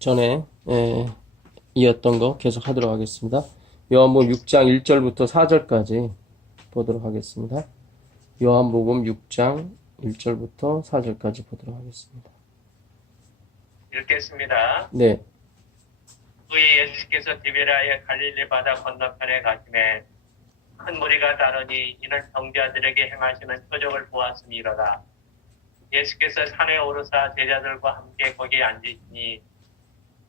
전에 이었던 거 계속 하도록 하겠습니다. 요한복음 6장 1절부터 4절까지 보도록 하겠습니다. 요한복음 6장 1절부터 4절까지 보도록 하겠습니다. 읽겠습니다. 네. 후에 예수께서 디베라의 갈릴리 바다 건너편에 가시매 큰 무리가 따르니 이는 병자들에게 행하시는 표적을 보았음이로다. 예수께서 산에 오르사 제자들과 함께 거기에 앉으시니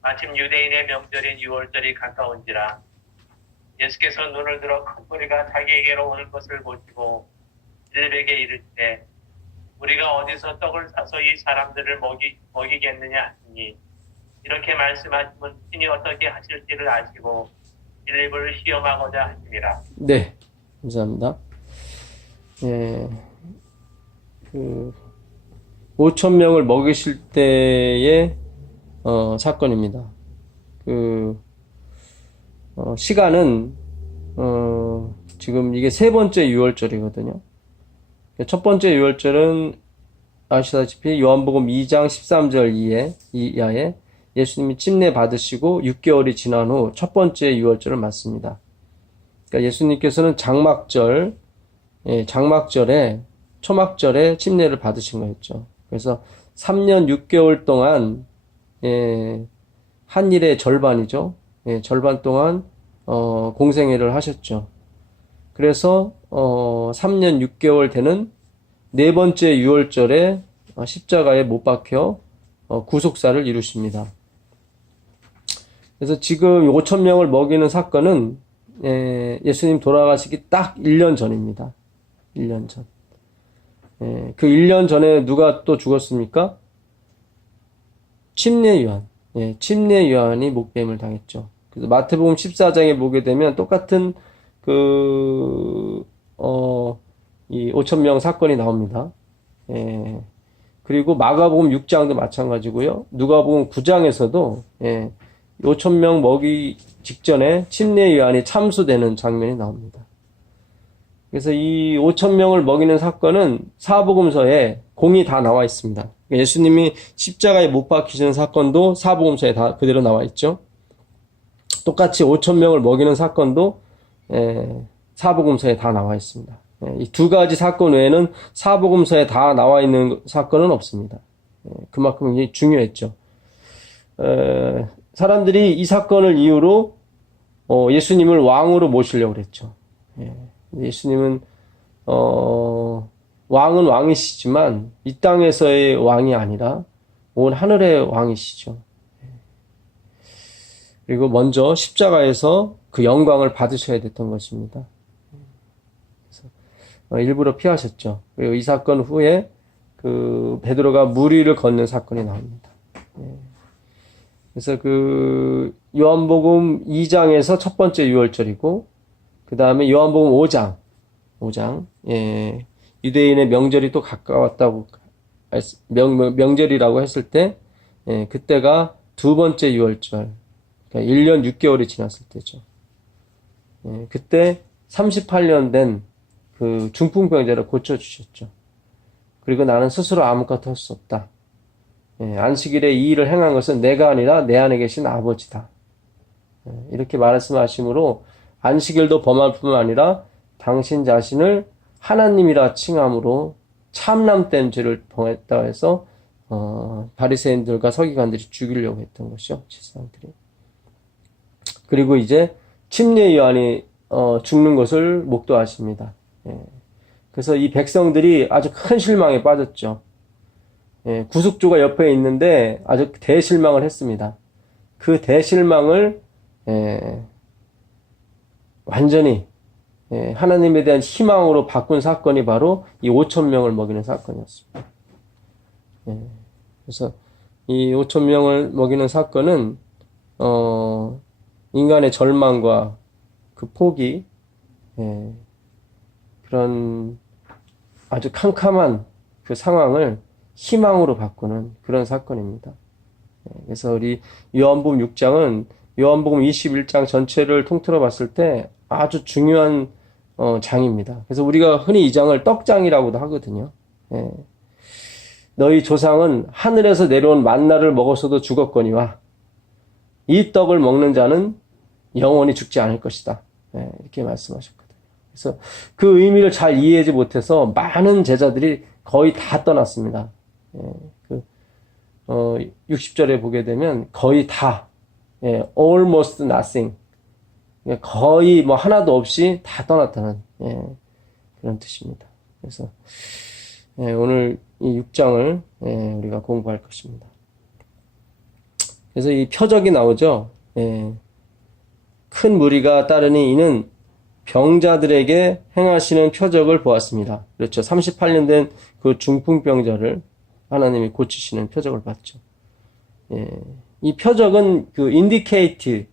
마침 유대인의 명절인 유월절이 가까운지라. 예수께서 눈을 들어 큰 무리가 자기에게로 오는 것을 보시고 일백에 이르시되 우리가 어디서 떡을 사서 이 사람들을 먹이겠느냐 하시니 이렇게 말씀하시면 신이 어떻게 하실지를 아시고 빌립을 시험하고자 하심이라. 네. 감사합니다. 5천 명을 먹이실 때의 사건입니다. 시간은 지금 이게 세 번째 유월절이거든요. 첫 번째 유월절은 아시다시피 요한복음 2장 13절 이하에 예수님이 침례 받으시고 6개월이 지난 후 첫 번째 유월절을 맞습니다. 그러니까 예수님께서는 장막절에 초막절에 침례를 받으신 거였죠. 그래서 3년 6개월 동안 한 일의 절반이죠. 절반 동안 공생애를 하셨죠. 그래서 3년 6개월 되는 네 번째 유월절에 십자가에 못 박혀 구속사를 이루십니다. 그래서 지금 5천 명을 먹이는 사건은 예수님 돌아가시기 딱 1년 전입니다. 1년 전. 그 1년 전에 누가 또 죽었습니까? 침례 요한. 침례 요한이 목뱀을 당했죠. 그래서 마태복음 14장에 보게 되면 똑같은 이 5천 명 사건이 나옵니다. 그리고 마가복음 6장도 마찬가지고요. 누가복음 9장에서도 5천 명 먹이 직전에 침례 요한이 참수되는 장면이 나옵니다. 그래서 이 5천 명을 먹이는 사건은 사복음서에 공이 다 나와 있습니다. 예수님이 십자가에 못 박히시는 사건도 사복음서에 다 그대로 나와 있죠. 똑같이 5천 명을 먹이는 사건도 사복음서에 다 나와 있습니다. 이 두 가지 사건 외에는 사복음서에 다 나와 있는 사건은 없습니다. 그만큼 이게 중요했죠. 사람들이 이 사건을 이유로 예수님을 왕으로 모시려고 그랬죠. 예수님은 왕은 왕이시지만 이 땅에서의 왕이 아니라 온 하늘의 왕이시죠. 그리고 먼저 십자가에서 그 영광을 받으셔야 됐던 것입니다. 그래서 일부러 피하셨죠. 그리고 이 사건 후에 베드로가 물 위를 걷는 사건이 나옵니다. 그래서 요한복음 2장에서 첫 번째 유월절이고, 그 다음에 요한복음 5장, 유대인의 명절이 또 가까웠다고, 명절이라고 했을 때, 그때가 두 번째 유월절, 그러니까 1년 6개월이 지났을 때죠. 그때 38년 된 그 중풍병자를 고쳐주셨죠. 그리고 나는 스스로 아무것도 할 수 없다. 안식일에 이 일을 행한 것은 내가 아니라 내 안에 계신 아버지다. 이렇게 말씀하심으로 안식일도 범할 뿐만 아니라 당신 자신을 하나님이라 칭함으로 참남된 죄를 범했다 해서 바리새인들과 서기관들이 죽이려고 했던 것이죠. 제사장들이. 그리고 이제 침례 요한이 죽는 것을 목도하십니다. 그래서 이 백성들이 아주 큰 실망에 빠졌죠. 구속주가 옆에 있는데 아주 대실망을 했습니다. 그 대실망을 완전히 하나님에 대한 희망으로 바꾼 사건이 바로 이 5천 명을 먹이는 사건이었습니다. 그래서 이 5천 명을 먹이는 사건은 인간의 절망과 그 포기, 그런 아주 캄캄한 그 상황을 희망으로 바꾸는 그런 사건입니다. 그래서 우리 요한복음 6장은 요한복음 21장 전체를 통틀어 봤을 때 아주 중요한 장입니다. 그래서 우리가 흔히 이 장을 떡장이라고도 하거든요. 너희 조상은 하늘에서 내려온 만나를 먹었어도 죽었거니와 이 떡을 먹는 자는 영원히 죽지 않을 것이다. 이렇게 말씀하셨거든요. 그래서 그 의미를 잘 이해하지 못해서 많은 제자들이 거의 다 떠났습니다. 60절에 보게 되면 거의 다, almost nothing. 거의 뭐 하나도 없이 다 떠났다는, 그런 뜻입니다. 그래서, 오늘 이 6장을, 우리가 공부할 것입니다. 그래서 이 표적이 나오죠. 큰 무리가 따르니 이는 병자들에게 행하시는 표적을 보았습니다. 그렇죠. 38년 된 그 중풍병자를 하나님이 고치시는 표적을 봤죠. 이 표적은 그 indicate,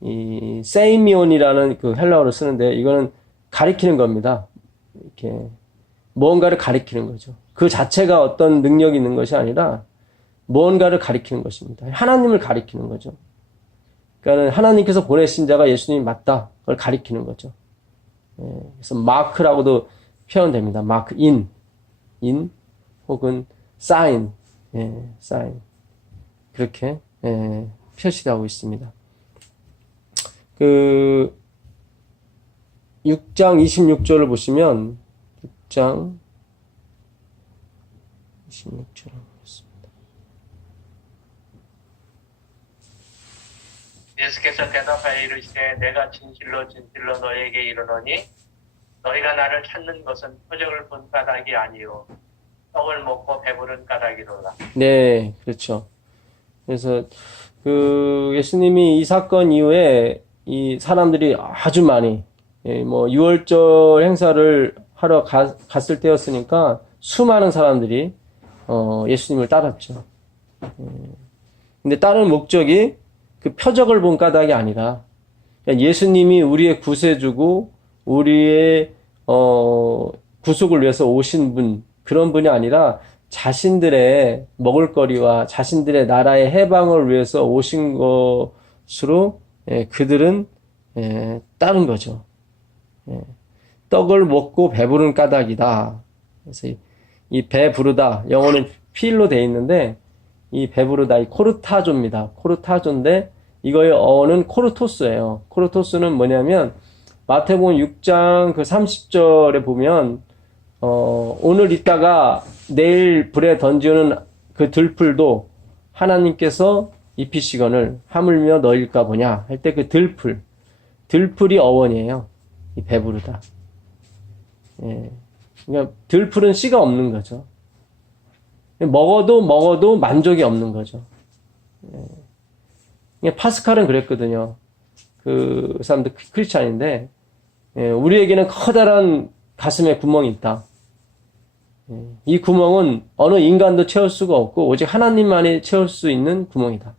이 세이미온이라는 그 헬라어를 쓰는데 이거는 가리키는 겁니다. 이렇게 무언가를 가리키는 거죠. 그 자체가 어떤 능력이 있는 것이 아니라 무언가를 가리키는 것입니다. 하나님을 가리키는 거죠. 그러니까 하나님께서 보내신 자가 예수님이 맞다. 그걸 가리키는 거죠. 그래서 마크라고도 표현됩니다. 마크 인 혹은 사인, 사인 그렇게 표시하고 있습니다. 그 6장 26절을 보시면 6장 26절을 보겠습니다. 예수께서 대답하여 이르시되 내가 진실로 진실로 너에게 이르노니 너희가 나를 찾는 것은 표적을 본 까닭이 아니요 떡을 먹고 배부른 까닭이로라. 네, 그렇죠. 그래서 그 예수님이 이 사건 이후에 이 사람들이 아주 많이 뭐 유월절 행사를 하러 갔을 때였으니까 수많은 사람들이 예수님을 따랐죠. 근데 따르는 목적이 그 표적을 본 까닭이 아니라 예수님이 우리의 구세주고 우리의 구속을 위해서 오신 분, 그런 분이 아니라 자신들의 먹을거리와 자신들의 나라의 해방을 위해서 오신 것으로 그들은 따른 거죠. 떡을 먹고 배부른 까닭이다. 그래서 이 배부르다, 영어는 필로 되어 있는데 이 배부르다, 이 코르타조입니다. 코르타조인데 이거의 어는 코르토스예요. 코르토스는 뭐냐면 마태복음 6장 그 30절에 보면 오늘 있다가 내일 불에 던지는 그 들풀도 하나님께서 입히시거늘 하물며 너일까 보냐 할 때 그 들풀이 어원이에요. 이 배부르다. 그러니까 들풀은 씨가 없는 거죠. 먹어도 만족이 없는 거죠. 파스칼은 그랬거든요. 그 사람도 크리스찬인데 우리에게는 커다란 가슴에 구멍이 있다. 이 구멍은 어느 인간도 채울 수가 없고 오직 하나님만이 채울 수 있는 구멍이다.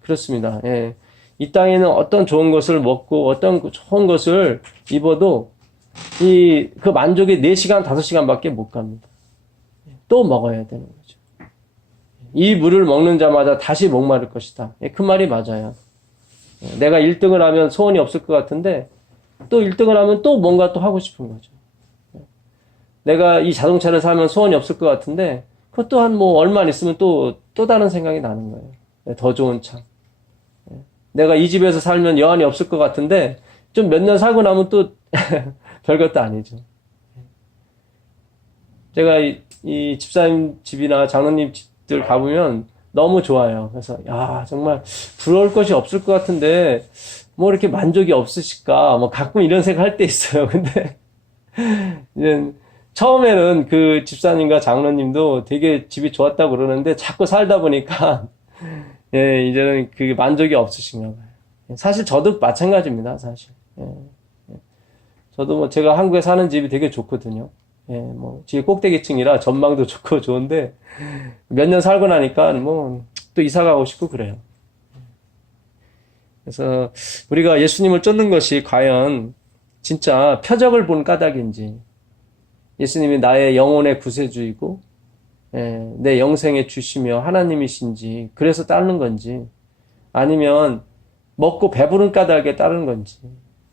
그렇습니다. 이 땅에는 어떤 좋은 것을 먹고 어떤 좋은 것을 입어도 그 만족이 4시간, 5시간밖에 못 갑니다. 또 먹어야 되는 거죠. 이 물을 먹는 자마다 다시 목마를 것이다. 그 말이 맞아요. 내가 1등을 하면 소원이 없을 것 같은데 또 1등을 하면 또 뭔가 또 하고 싶은 거죠. 내가 이 자동차를 사면 소원이 없을 것 같은데 그것도 한 뭐 얼마 있으면 또 다른 생각이 나는 거예요. 더 좋은 차. 내가 이 집에서 살면 여한이 없을 것 같은데 좀 몇 년 살고 나면 또 별것도 아니죠. 제가 이 집사님 집이나 장로님 집들 가보면 너무 좋아요. 그래서 야 정말 부러울 것이 없을 것 같은데 뭐 이렇게 만족이 없으실까 뭐 가끔 이런 생각 할 때 있어요. 근데 이제 처음에는 그 집사님과 장로님도 되게 집이 좋았다고 그러는데 자꾸 살다 보니까 이제는 그 만족이 없으신가 봐요. 사실 저도 마찬가지입니다. 사실 저도 뭐 제가 한국에 사는 집이 되게 좋거든요. 뭐 집이 꼭대기층이라 전망도 좋고 좋은데 몇 년 살고 나니까 뭐 또 이사 가고 싶고 그래요. 그래서 우리가 예수님을 쫓는 것이 과연 진짜 표적을 본 까닭인지, 예수님이 나의 영혼의 구세주이고 내 영생의 주시며 하나님이신지 그래서 따르는 건지, 아니면 먹고 배부른 까닭에 따르는 건지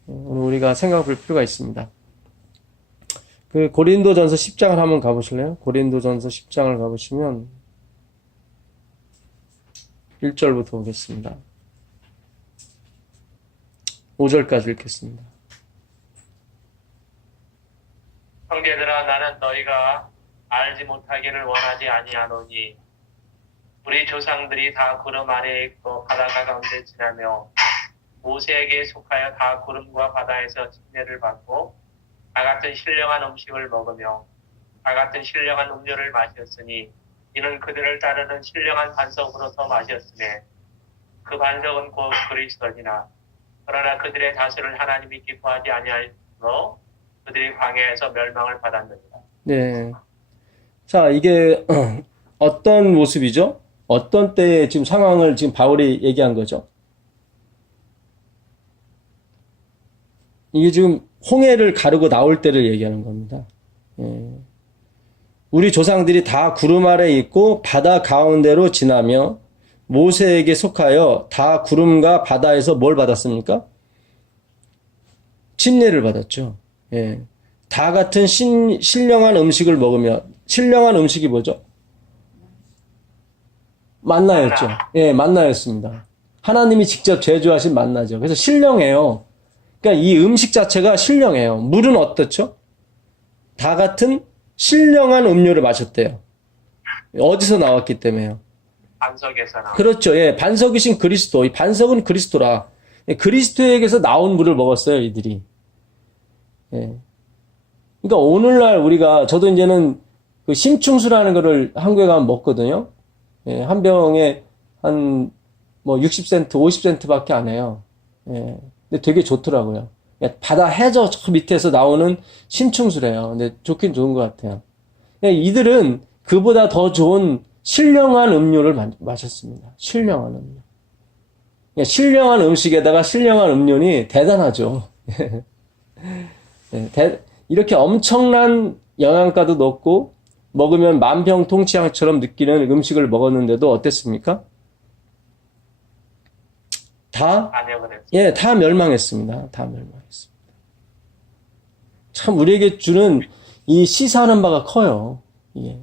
오늘 우리가 생각해 볼 필요가 있습니다. 그 고린도전서 10장을 한번 가보실래요? 고린도전서 10장을 가보시면 1절부터 보겠습니다. 5절까지 읽겠습니다. 형제들아 나는 너희가 알지 못하기를 원하지 아니하노니 우리 조상들이 다 구름 아래에 있고 바다가 가운데 지나며 모세에게 속하여 다 구름과 바다에서 침례를 받고 다 같은 신령한 음식을 먹으며 다 같은 신령한 음료를 마셨으니 이는 그들을 따르는 신령한 반석으로서 마셨으며 그 반석은 곧 그리스도니라. 그러나 그들의 다수를 하나님이 기뻐하지 아니하므로 그들이 광야에서 멸망을 받았느니라. 네. 자, 이게 어떤 모습이죠? 어떤 때의 지금 상황을 지금 바울이 얘기한 거죠? 이게 지금 홍해를 가르고 나올 때를 얘기하는 겁니다. 예. 우리 조상들이 다 구름 아래 있고 바다 가운데로 지나며 모세에게 속하여 다 구름과 바다에서 뭘 받았습니까? 침례를 받았죠. 예. 다 같은 신령한 음식을 먹으며, 신령한 음식이 뭐죠? 만나였죠. 예, 만나였습니다. 하나님이 직접 제조하신 만나죠. 그래서 신령해요. 그러니까 이 음식 자체가 신령해요. 물은 어떻죠? 다 같은 신령한 음료를 마셨대요. 어디서 나왔기 때문에요? 반석에서 나온. 그렇죠. 예, 반석이신 그리스도. 이 반석은 그리스도라. 예, 그리스도에게서 나온 물을 먹었어요, 이들이. 예. 그러니까 오늘날 우리가, 저도 이제는 그 심충수라는 거를 한국에 가면 먹거든요. 예, 한 병에 한 뭐 60센트, 50센트 밖에 안 해요. 예. 근데 되게 좋더라고요. 예, 바다 해저 저 밑에서 나오는 심충수래요. 근데 좋긴 좋은 것 같아요. 예, 이들은 그보다 더 좋은 신령한 음료를 마셨습니다. 신령한 음료. 예, 신령한 음식에다가 신령한 음료니 대단하죠. 예, 이렇게 엄청난 영양가도 넣고 먹으면 만병통치약처럼 느끼는 음식을 먹었는데도 어땠습니까? 예, 다 멸망했습니다. 다 멸망했습니다. 참 우리에게 주는 이 시사하는 바가 커요. 예.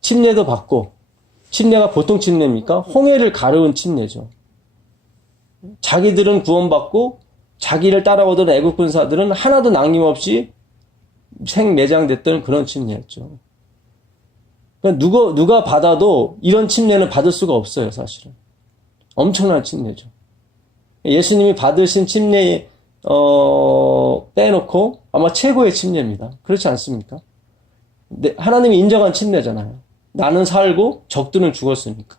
침례도 받고, 침례가 보통 침례입니까? 홍해를 가르운 침례죠. 자기들은 구원받고 자기를 따라오던 애국 군사들은 하나도 남김없이 생매장됐던 그런 침례였죠. 그러니까 누가 받아도 이런 침례는 받을 수가 없어요, 사실은. 엄청난 침례죠. 예수님이 받으신 침례 빼놓고 아마 최고의 침례입니다. 그렇지 않습니까? 하나님이 인정한 침례잖아요. 나는 살고 적들은 죽었으니까.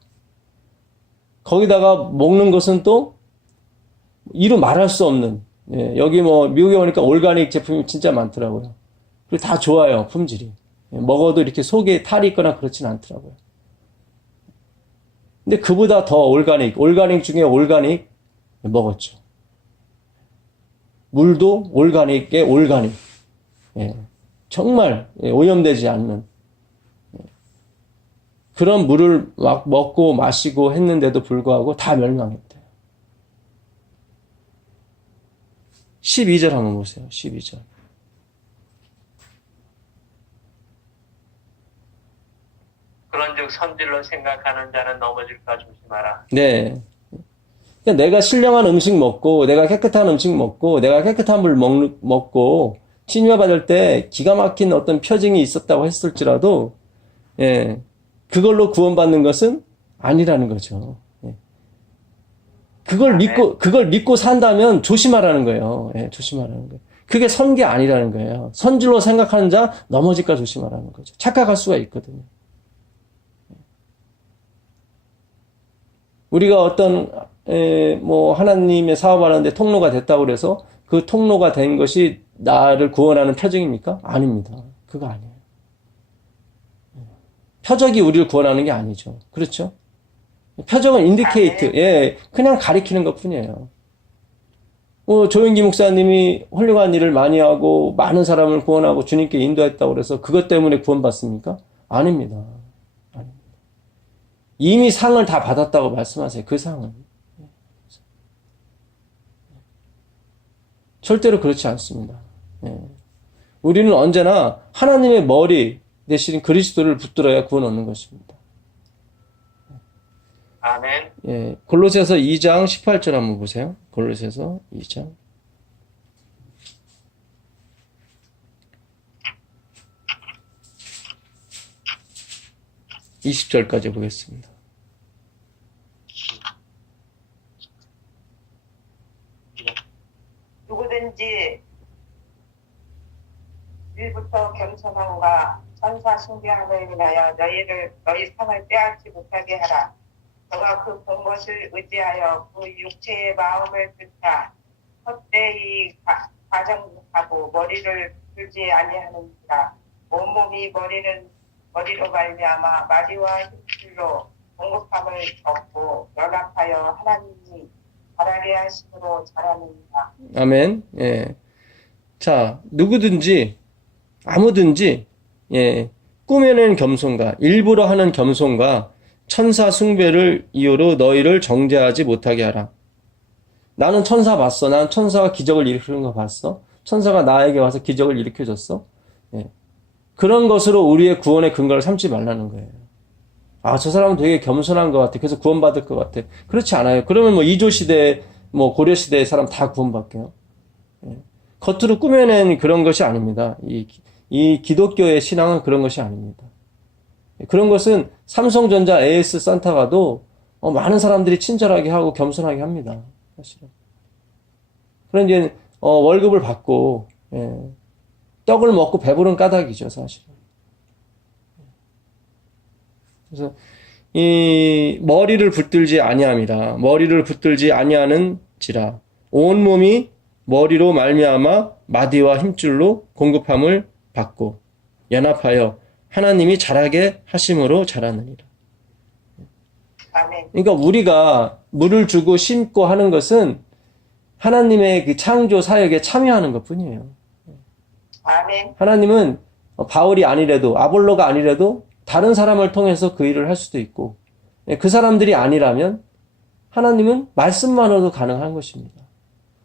거기다가 먹는 것은 또 이루 말할 수 없는, 예, 여기 뭐 미국에 오니까 올가닉 제품이 진짜 많더라고요. 그리고 다 좋아요, 품질이. 예, 먹어도 이렇게 속에 탈이 있거나 그렇진 않더라고요. 근데 그보다 더 올가닉 중에 올가닉 먹었죠. 물도 올가닉의 올가닉. 예, 정말 오염되지 않는 그런 물을 막 먹고 마시고 했는데도 불구하고 다 멸망했대요. 12절 한번 보세요. 12절. 그런즉 선질로 생각하는 자는 넘어질까 조심하라. 네. 그러니까 내가 신령한 음식 먹고, 내가 깨끗한 음식 먹고, 내가 깨끗한 물 먹고, 침례받을 때 기가 막힌 어떤 표징이 있었다고 했을지라도, 예, 그걸로 구원받는 것은 아니라는 거죠. 예. 그걸 믿고 산다면 조심하라는 거예요. 예, 조심하라는 거예요. 그게 선게 아니라는 거예요. 선질로 생각하는 자 넘어질까 조심하라는 거죠. 착각할 수가 있거든요. 우리가 어떤 뭐 하나님의 사업하는데 통로가 됐다고 그래서 그 통로가 된 것이 나를 구원하는 표적입니까? 아닙니다. 그거 아니에요. 표적이 우리를 구원하는 게 아니죠. 그렇죠? 표적은 인디케이트, 예, 그냥 가리키는 것 뿐이에요. 조영기 목사님이 훌륭한 일을 많이 하고 많은 사람을 구원하고 주님께 인도했다고 그래서 그것 때문에 구원받습니까? 아닙니다. 이미 상을 다 받았다고 말씀하세요. 그 상은. 절대로 그렇지 않습니다. 예. 우리는 언제나 하나님의 머리 대신 그리스도를 붙들어야 구원 얻는 것입니다. 아멘. 예, 골로새서 2장 18절 한번 보세요. 골로새서 2장. 20절까지 보겠습니다. 누구든지 일부터 겸손함과 선사 숭배함을 인하여 너희 상을 빼앗지 못하게 하라. 너가 그 본 것을 의지하여 그 육체의 마음을 쫓아 헛되이 가정하고 머리를 들지 아니하는지라. 온몸이 머리로 말미암아 마디와 힘줄로 공급함을 얻고 연합하여 하나님이 바라게 하심으로 자라느니라. 아멘. 예. 자, 누구든지, 아무든지, 예, 꾸며낸 겸손과, 일부러 하는 겸손과, 천사 숭배를 이유로 너희를 정죄하지 못하게 하라. 나는 천사 봤어. 난 천사가 기적을 일으키는 거 봤어. 천사가 나에게 와서 기적을 일으켜줬어. 예. 그런 것으로 우리의 구원의 근거를 삼지 말라는 거예요. 아, 저 사람은 되게 겸손한 것 같아. 그래서 구원받을 것 같아. 그렇지 않아요. 그러면 뭐 이조 시대, 뭐 고려 시대의 사람 다 구원받게요. 예. 겉으로 꾸며낸 그런 것이 아닙니다. 이 기독교의 신앙은 그런 것이 아닙니다. 그런 것은 삼성전자 AS 산타가도 많은 사람들이 친절하게 하고 겸손하게 합니다. 사실은. 그런데 월급을 받고 예, 떡을 먹고 배부른 까닭이죠, 사실은. 그래서 이 머리를 붙들지 아니함이라. 머리를 붙들지 아니하는지라. 온 몸이 머리로 말미암아 마디와 힘줄로 공급함을 받고 연합하여 하나님이 자라게 하심으로 자라느니라. 아멘. 그러니까 우리가 물을 주고 심고 하는 것은 하나님의 그 창조 사역에 참여하는 것 뿐이에요. 아멘. 하나님은 바울이 아니래도, 아볼로가 아니래도 다른 사람을 통해서 그 일을 할 수도 있고, 그 사람들이 아니라면 하나님은 말씀만으로도 가능한 것입니다.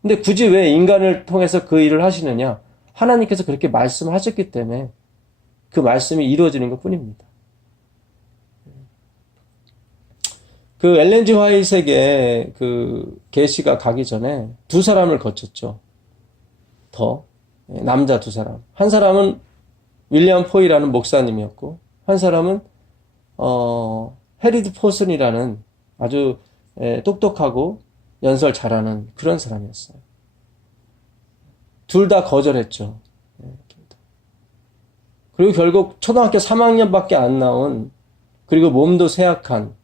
근데 굳이 왜 인간을 통해서 그 일을 하시느냐? 하나님께서 그렇게 말씀하셨기 때문에 그 말씀이 이루어지는 것 뿐입니다. 그 엘렌 G 화이트에게 그 계시가 가기 전에 두 사람을 거쳤죠. 남자 두 사람. 한 사람은 윌리엄 포이라는 목사님이었고, 한 사람은 해리드 포슨이라는 아주 똑똑하고 연설 잘하는 그런 사람이었어요. 둘 다 거절했죠. 그리고 결국 초등학교 3학년밖에 안 나온, 그리고 몸도 쇠약한,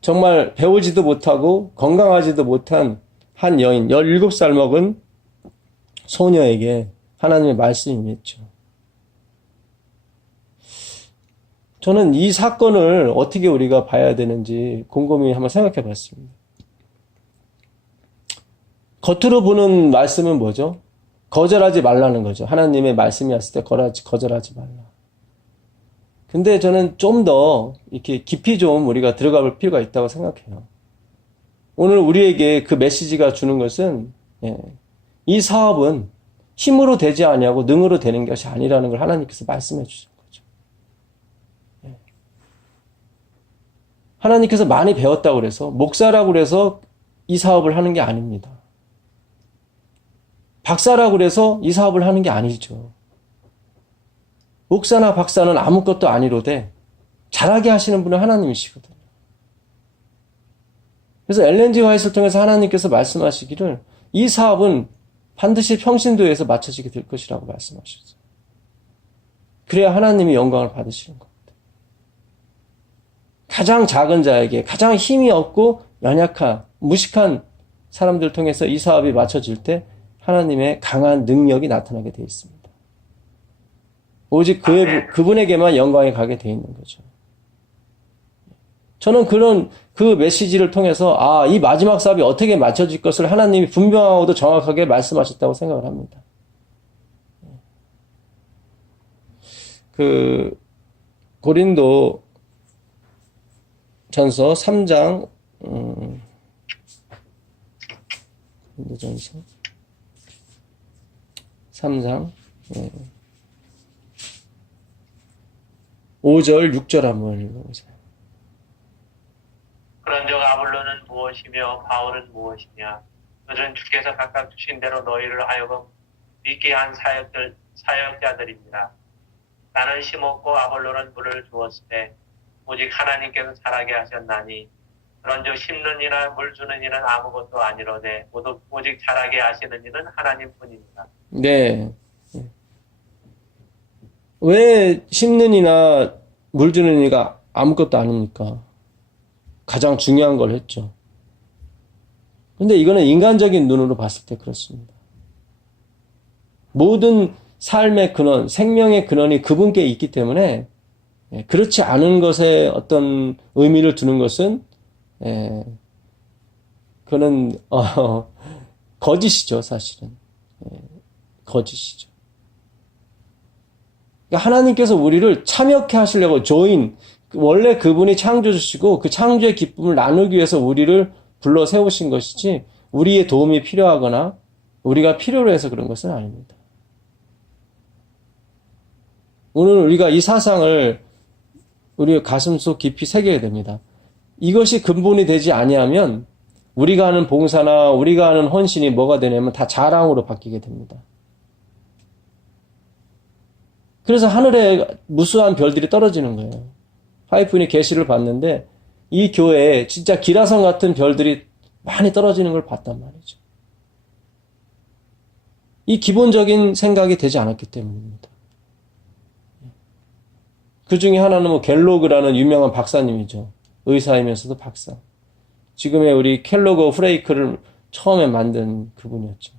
정말 배우지도 못하고 건강하지도 못한 한 여인, 17살 먹은 소녀에게 하나님의 말씀이 임했죠. 저는 이 사건을 어떻게 우리가 봐야 되는지 곰곰이 한번 생각해 봤습니다. 겉으로 보는 말씀은 뭐죠? 거절하지 말라는 거죠. 하나님의 말씀이 왔을 때 거절하지 말라. 근데 저는 좀 더 이렇게 깊이 좀 우리가 들어가 볼 필요가 있다고 생각해요. 오늘 우리에게 그 메시지가 주는 것은 이 사업은 힘으로 되지 아니하고 능으로 되는 것이 아니라는 걸 하나님께서 말씀해 주시는 거죠. 하나님께서 많이 배웠다고 그래서 목사라고 그래서 이 사업을 하는 게 아닙니다. 박사라고 그래서 이 사업을 하는 게 아니죠. 목사나 박사는 아무것도 아니로되 잘하게 하시는 분은 하나님이시거든요. 그래서 엘렌 G 화이트를 통해서 하나님께서 말씀하시기를 이 사업은 반드시 평신도에서 마쳐지게 될 것이라고 말씀하셨어요. 그래야 하나님이 영광을 받으시는 겁니다. 가장 작은 자에게 가장 힘이 없고 연약한 무식한 사람들을 통해서 이 사업이 마쳐질 때 하나님의 강한 능력이 나타나게 되어 있습니다. 오직 그분에게만 영광이 가게 되어 있는 거죠. 저는 그 메시지를 통해서 이 마지막 사업이 어떻게 맞춰질 것을 하나님이 분명하고도 정확하게 말씀하셨다고 생각을 합니다. 그 고린도 전서 3장 고린도전서 3장 5절 6절 한번 읽어보세요. 그런즉 아볼로는 무엇이며 바울은 무엇이냐? 그들은 주께서 각각 주신 대로 너희를 하여금 믿게 한 사역자들입니다. 나는 심었고 아볼로는 물을 주었으되 오직 하나님께서 자라게 하셨나니 그런즉 심는 이나 물 주는 이는 아무것도 아니로되 오직 자라게 하시는 이는 하나님뿐입니다. 네. 왜 심는 이나 물 주는 이가 아무것도 아닙니까? 가장 중요한 걸 했죠. 근데 이거는 인간적인 눈으로 봤을 때 그렇습니다. 모든 삶의 근원, 생명의 근원이 그분께 있기 때문에 그렇지 않은 것에 어떤 의미를 두는 것은 그거는 거짓이죠, 사실은. 거짓이죠. 그러니까 하나님께서 우리를 참여케 하시려고 원래 그분이 창조주시고 그 창조의 기쁨을 나누기 위해서 우리를 불러 세우신 것이지 우리의 도움이 필요하거나 우리가 필요로 해서 그런 것은 아닙니다. 오늘 우리가 이 사상을 우리 가슴속 깊이 새겨야 됩니다. 이것이 근본이 되지 아니하면 우리가 하는 봉사나 우리가 하는 헌신이 뭐가 되냐면 다 자랑으로 바뀌게 됩니다. 그래서 하늘에 무수한 별들이 떨어지는 거예요. 파이프인이 계시를 봤는데 이 교회에 진짜 기라성 같은 별들이 많이 떨어지는 걸 봤단 말이죠. 이 기본적인 생각이 되지 않았기 때문입니다. 그 중에 하나는 갤로그라는 유명한 박사님이죠. 의사이면서도 박사. 지금의 우리 켈로그 프레이크를 처음에 만든 그분이었죠.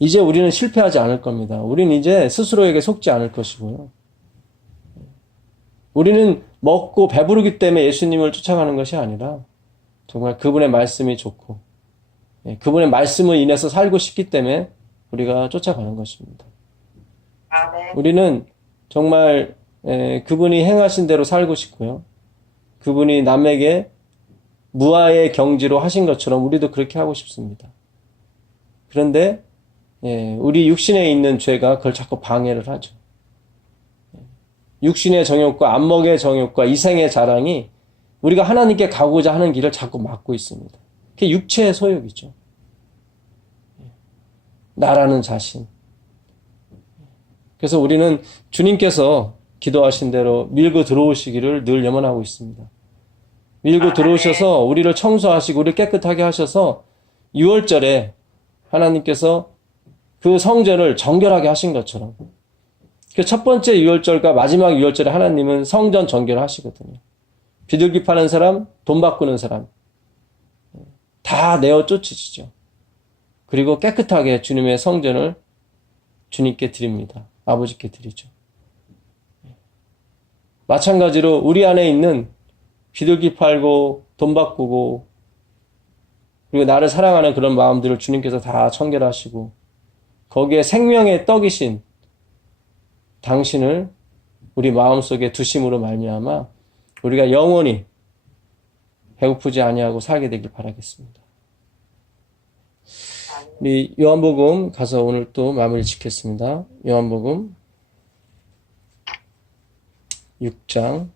이제 우리는 실패하지 않을 겁니다. 우리는 이제 스스로에게 속지 않을 것이고요. 우리는 먹고 배부르기 때문에 예수님을 쫓아가는 것이 아니라 정말 그분의 말씀이 좋고 그분의 말씀을 인해서 살고 싶기 때문에 우리가 쫓아가는 것입니다. 아멘. 우리는 정말 그분이 행하신 대로 살고 싶고요. 그분이 남에게 무아의 경지로 하신 것처럼 우리도 그렇게 하고 싶습니다. 그런데 우리 육신에 있는 죄가 그걸 자꾸 방해를 하죠. 육신의 정욕과 안목의 정욕과 이생의 자랑이 우리가 하나님께 가고자 하는 길을 자꾸 막고 있습니다. 그게 육체의 소욕이죠. 나라는 자신. 그래서 우리는 주님께서 기도하신 대로 밀고 들어오시기를 늘 염원하고 있습니다. 밀고 들어오셔서 우리를 청소하시고 우리를 깨끗하게 하셔서 6월절에 하나님께서 그 성전을 정결하게 하신 것처럼 그 첫 번째 6월절과 마지막 6월절에 하나님은 성전 정결을 하시거든요. 비둘기 파는 사람, 돈 바꾸는 사람 다 내어 쫓으시죠. 그리고 깨끗하게 주님의 성전을 주님께 드립니다. 아버지께 드리죠. 마찬가지로 우리 안에 있는 비둘기 팔고 돈 바꾸고 그리고 나를 사랑하는 그런 마음들을 주님께서 다 청결하시고 거기에 생명의 떡이신 당신을 우리 마음속에 두심으로 말미암아 우리가 영원히 배고프지 아니하고 살게 되길 바라겠습니다. 우리 요한복음 가서 오늘 또 마무리 짓겠습니다. 요한복음 6장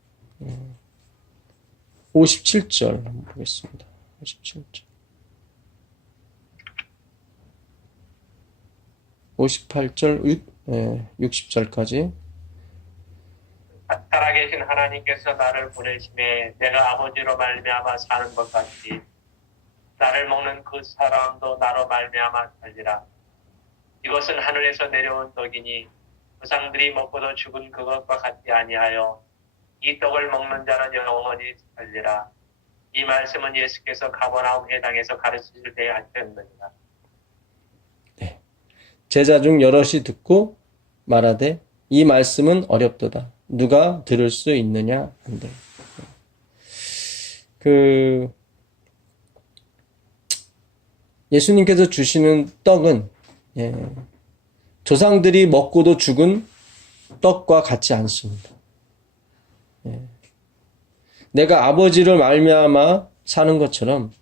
57절 한번 보겠습니다. 57절 58절 60절까지 살아계신 하나님께서 나를 보내심에 내가 아버지로 말미암아 사는 것 같이 나를 먹는 그 사람도 나로 말미암아 살리라. 이것은 하늘에서 내려온 떡이니 조상들이 먹고도 죽은 그것과 같지 아니하여 이 떡을 먹는 자는 영원히 살리라. 이 말씀은 예수께서 가버나움 회당에서 가르치실 때에 하셨느니라. 네. 제자 중 여럿이 듣고 말하되 이 말씀은 어렵도다. 누가 들을 수 있느냐 한데. 예수님께서 주시는 떡은 조상들이 먹고도 죽은 떡과 같지 않습니다. 내가 아버지를 말미암아 사는 것처럼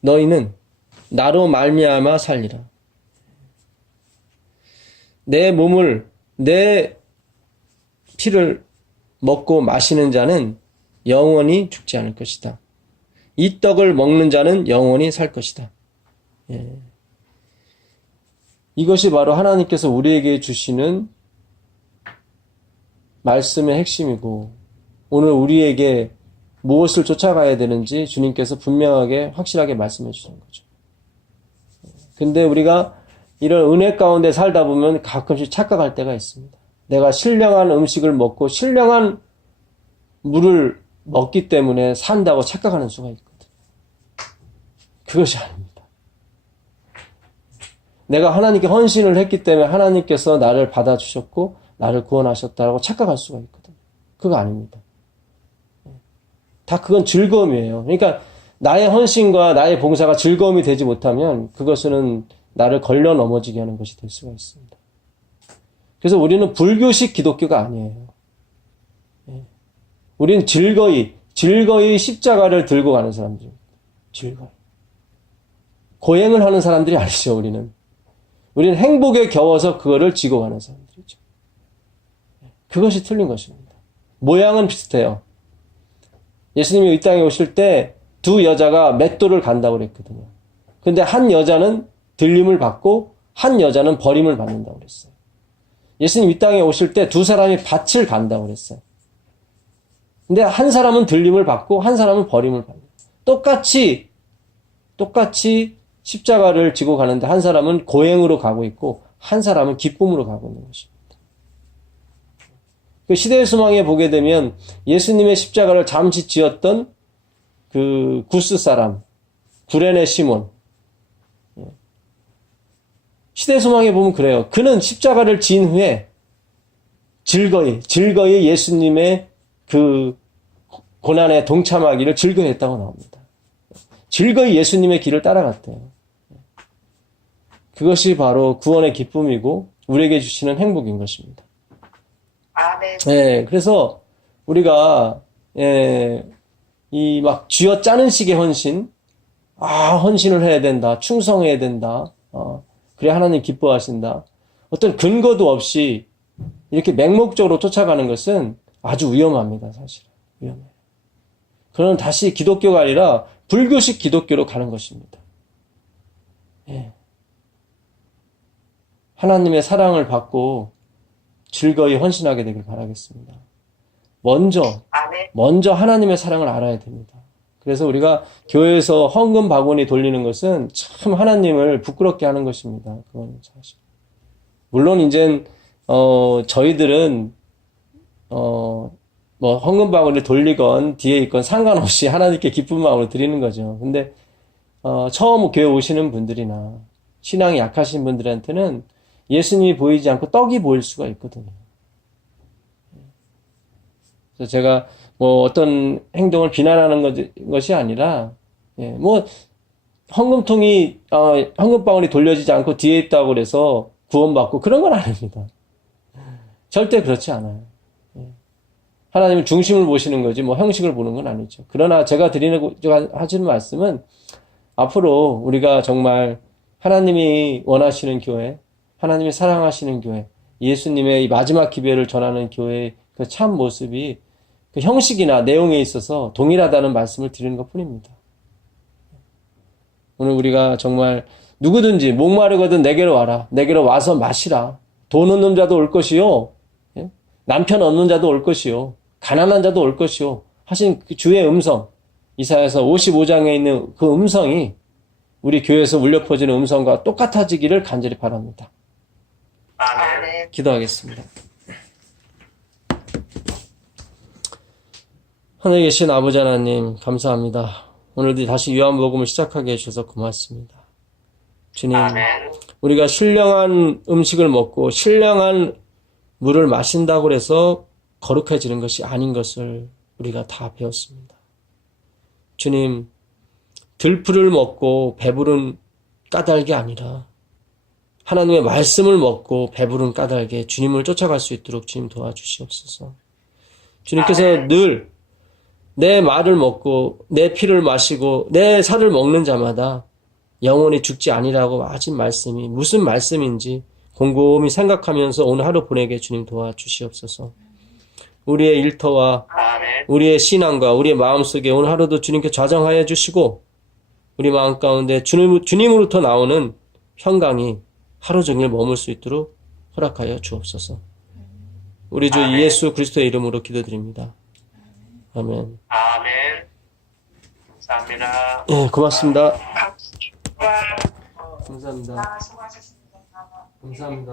너희는 나로 말미암아 살리라. 내 몸을 내 피를 먹고 마시는 자는 영원히 죽지 않을 것이다. 이 떡을 먹는 자는 영원히 살 것이다. 예. 이것이 바로 하나님께서 우리에게 주시는 말씀의 핵심이고, 오늘 우리에게 무엇을 쫓아가야 되는지 주님께서 분명하게 확실하게 말씀해 주시는 거죠. 근데 우리가 이런 은혜 가운데 살다 보면 가끔씩 착각할 때가 있습니다. 내가 신령한 음식을 먹고 신령한 물을 먹기 때문에 산다고 착각하는 수가 있거든요. 그것이 아닙니다. 내가 하나님께 헌신을 했기 때문에 하나님께서 나를 받아주셨고 나를 구원하셨다고 착각할 수가 있거든요. 그거 아닙니다. 다 그건 즐거움이에요. 그러니까 나의 헌신과 나의 봉사가 즐거움이 되지 못하면 그것은 나를 걸려 넘어지게 하는 것이 될 수가 있습니다. 그래서 우리는 불교식 기독교가 아니에요. 우리는 즐거이 십자가를 들고 가는 사람들입니다. 즐거이. 고행을 하는 사람들이 아니죠, 우리는. 우리는 행복에 겨워서 그거를 지고 가는 사람들이죠. 그것이 틀린 것입니다. 모양은 비슷해요. 예수님이 이 땅에 오실 때 두 여자가 맷돌을 간다고 그랬거든요. 근데 한 여자는 들림을 받고 한 여자는 버림을 받는다고 그랬어요. 예수님 이 땅에 오실 때 두 사람이 밭을 간다고 그랬어요. 근데 한 사람은 들림을 받고 한 사람은 버림을 받는다. 똑같이 십자가를 지고 가는데 한 사람은 고행으로 가고 있고 한 사람은 기쁨으로 가고 있는 것입니다. 그 시대의 소망에 보게 되면 예수님의 십자가를 잠시 지었던 그 구스 사람, 구레네 시몬. 시대의 소망에 보면 그래요. 그는 십자가를 지은 후에 즐거이 예수님의 그 고난에 동참하기를 즐거이 했다고 나옵니다. 즐거이 예수님의 길을 따라갔대요. 그것이 바로 구원의 기쁨이고 우리에게 주시는 행복인 것입니다. 아멘. 네, 그래서 우리가 이 막 쥐어 짜는 식의 헌신, 헌신을 해야 된다, 충성해야 된다, 그래 하나님 기뻐하신다. 어떤 근거도 없이 이렇게 맹목적으로 쫓아가는 것은 아주 위험합니다, 사실은. 위험해요. 그러면 다시 기독교가 아니라 불교식 기독교로 가는 것입니다. 예. 하나님의 사랑을 받고 즐거이 헌신하게 되길 바라겠습니다. 먼저 하나님의 사랑을 알아야 됩니다. 그래서 우리가 교회에서 헌금 바구니 돌리는 것은 참 하나님을 부끄럽게 하는 것입니다. 그건 사실. 물론 이제 저희들은 뭐 헌금 바구니 돌리건 뒤에 있건 상관없이 하나님께 기쁜 마음으로 드리는 거죠. 근데 처음 교회 오시는 분들이나 신앙이 약하신 분들한테는 예수님이 보이지 않고 떡이 보일 수가 있거든요. 그래서 제가 뭐 어떤 행동을 비난하는 것이 아니라, 뭐 헌금통이 헌금바구니 돌려지지 않고 뒤에 있다고 그래서 구원받고 그런 건 아닙니다. 절대 그렇지 않아요. 하나님은 중심을 보시는 거지 뭐 형식을 보는 건 아니죠. 그러나 제가 하시는 말씀은 앞으로 우리가 정말 하나님이 원하시는 교회, 하나님이 사랑하시는 교회, 예수님의 이 마지막 기별을 전하는 교회의 그 참 모습이 그 형식이나 내용에 있어서 동일하다는 말씀을 드리는 것 뿐입니다. 오늘 우리가 정말 누구든지 목마르거든 내게로 와라. 내게로 와서 마시라. 돈 없는 자도 올 것이요. 남편 없는 자도 올 것이요. 가난한 자도 올 것이요. 하신 그 주의 음성, 이사야서 55장에 있는 그 음성이 우리 교회에서 울려 퍼지는 음성과 똑같아지기를 간절히 바랍니다. 아멘. 기도하겠습니다. 하늘에 계신 아버지 하나님 감사합니다. 오늘도 다시 요한복음을 시작하게 해주셔서 고맙습니다. 주님, 아멘. 우리가 신령한 음식을 먹고 신령한 물을 마신다고 해서 거룩해지는 것이 아닌 것을 우리가 다 배웠습니다. 주님, 들풀을 먹고 배부른 까닭이 아니라 하나님의 말씀을 먹고 배부른 까닭에 주님을 쫓아갈 수 있도록 주님 도와주시옵소서. 주님께서 늘 내 말을 먹고 내 피를 마시고 내 살을 먹는 자마다 영원히 죽지 아니라고 하신 말씀이 무슨 말씀인지 곰곰이 생각하면서 오늘 하루 보내게 주님 도와주시옵소서. 우리의 일터와 아멘. 우리의 신앙과 우리의 마음속에 오늘 하루도 주님께 좌정하여 주시고 우리 마음 가운데 주님으로부터 나오는 평강이 하루 종일 머물 수 있도록 허락하여 주옵소서. 우리 주 아멘. 예수 그리스도의 이름으로 기도드립니다. 아멘. 아멘. 감사합니다. 예, 고맙습니다. 와, 감사합니다. 수고하셨습니다. 감사합니다.